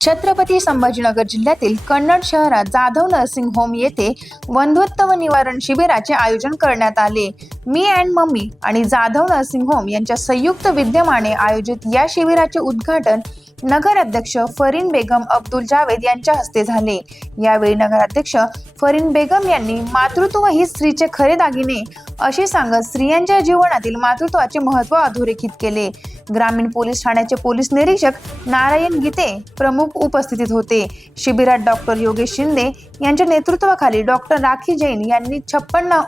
छत्रपती संभाजीनगर जिल्ह्यातील कन्नड शहरात Jadhav nursing home येथे वंध्यत्व निवारण शिबिराचे आयोजन करण्यात आले। मी अँड मम्मी आणि जाधव नर्सिंग होम यांच्या संयुक्त विद्यमाने आयोजित या शिबिराचे उद्घाटन नगराध्यक्ष फरीन बेगम अब्दुल जावेद यांच्या हस्ते झाले। यावेळी नगराध्यक्ष फरीन बेगम यांनी मातृत्व ही स्त्रीचे खरे दागिने असे सांगत स्त्रियांच्या जीवनातील मातृत्वाचे महत्त्व अधोरेखित केले। ग्रामीण पोलीस ठाण्याचे पोलीस निरीक्षक नारायण गीते प्रमुख उपस्थितीत होते। शिबिरात डॉक्टर योगेश शिंदे यांच्या नेतृत्वाखाली डॉक्टर राखी जैन यांनी 56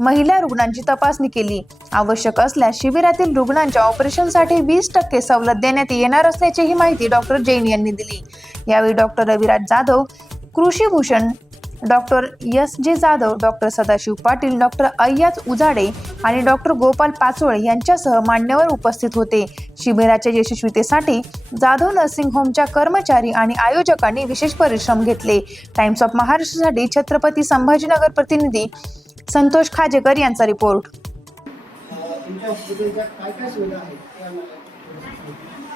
महिला रुग्णांची तपासणी केली। आवश्यक असल्यास शिबिरातील रुग्णांच्या ऑपरेशनसाठी 20% सवलत देण्यात येणार असल्याची माहिती डॉक्टर जैन यांनी दिली। यावेळी doctor Raviraj Jadhav, Krishi Bhushan doctor S J. Jadhav, doctor Sadashiv Patil, doctor Ayyaj Ujade आणि डॉक्टर गोपाल पाचोळे यांच्यासह मान्यवर उपस्थित होते। शिबिराच्या यशस्वीतेसाठी जाधव नर्सिंग होमच्या कर्मचारी आणि आयोजकांनी विशेष परिश्रम घेतले। टाइम्स ऑफ महाराष्ट्रसाठी छत्रपती संभाजीनगर प्रतिनिधी संतोष खाजेकर यांचा रिपोर्ट। तुमच्या हॉस्पिटलच्या काय सुविधा आहेत?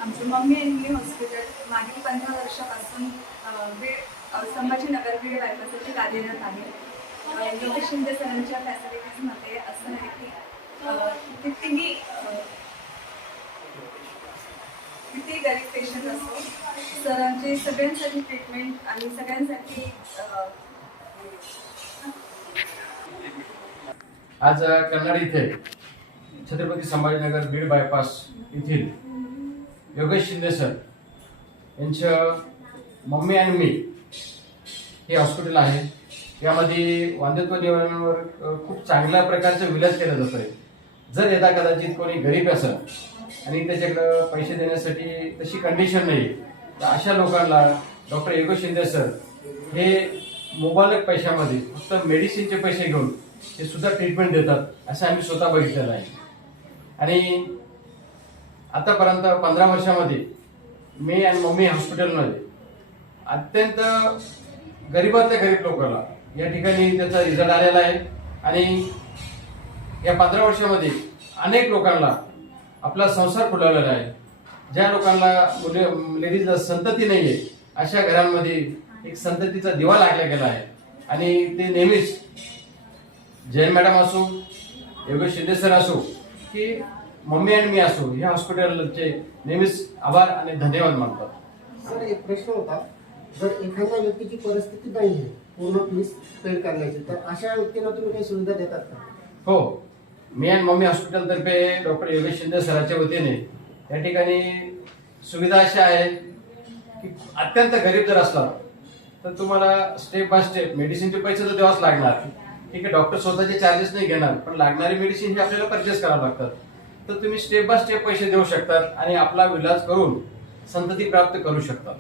आमचं मम्मी अँड मी हॉस्पिटल मागील 15 वर्षापासून संभाजीनगर बीड बायपाससाठी कार्यरत आहे। योगेश शिंदे सरांच्या फॅसिलिटीजमध्ये असं आहे की किती गरीब पेशंट असो सरांची सगळ्यांसाठी ट्रीटमेंट आणि सगळ्यांसाठी आज कन्नड इथे छत्रपती संभाजीनगर बीड बायपास येथील योगेश शिंदे सर यांचं मम्मी अँड मी हे हॉस्पिटल आहे। यामध्ये वंध्यत्व निवारणावर खूप चांगल्या प्रकारचा विलास केला जातो आहे। जर यदा कदाचित कोणी गरीब असेल आणि त्याच्याकडं पैसे देण्यासाठी तशी कंडिशन नाही तर अशा लोकांना डॉक्टर योगेश शिंदे सर हे मोबाईल पैशामध्ये फक्त मेडिसिनचे पैसे घेऊन हे सुद्धा ट्रीटमेंट देतात असं आम्ही स्वतः बघितलेलं आहे। आणि आतापर्यंत 15 वर्षामध्ये मी आणि मम्मी हॉस्पिटलमध्ये अत्यंत गरीबातल्या गरीब लोकांना या ठिकाणी त्याचा रिझल्ट आलेला आहे। आणि या 15 वर्षामध्ये अनेक लोकांना आपला संसार फुलवलेला आहे। ज्या लोकांना लेडीजला संतती नाही आहे अशा घरांमध्ये एक संततीचा दिवा लागला गेला आहे। आणि ते नेहमीच जैन मॅडम असो, योगेश शिंदे सर असो की मम्मी अँड मी असो या हॉस्पिटलचे नेहमीच आभार आणि धन्यवाद मानतात। सर, एक प्रश्न होता, जर एखाद्या व्यक्तीची परिस्थिती नाही आहे पूर्ण फीस पेड करण्याची तर अशा व्यक्तीला तुम्ही काही सुविधा देतात का? हो, मी अँड मम्मी हॉस्पिटलतर्फे डॉक्टर योगेश शिंदे सरांच्या वतीने या ठिकाणी सुविधा अशा आहे की अत्यंत गरीब जर असला तर तुम्हाला स्टेप बाय स्टेप मेडिसिनचे पैसे तर द्यावाच लागणार। ठीक आहे, डॉक्टर स्वतःचे चार्जेस नाही घेणार पण लागणारी मेडिसिन ही आपल्याला परचेस करावं लागतात। तर तुम्ही स्टेप बाय स्टेप पैसे देऊ शकतात आणि आपला विलाज करून संतती प्राप्त करू शकतात।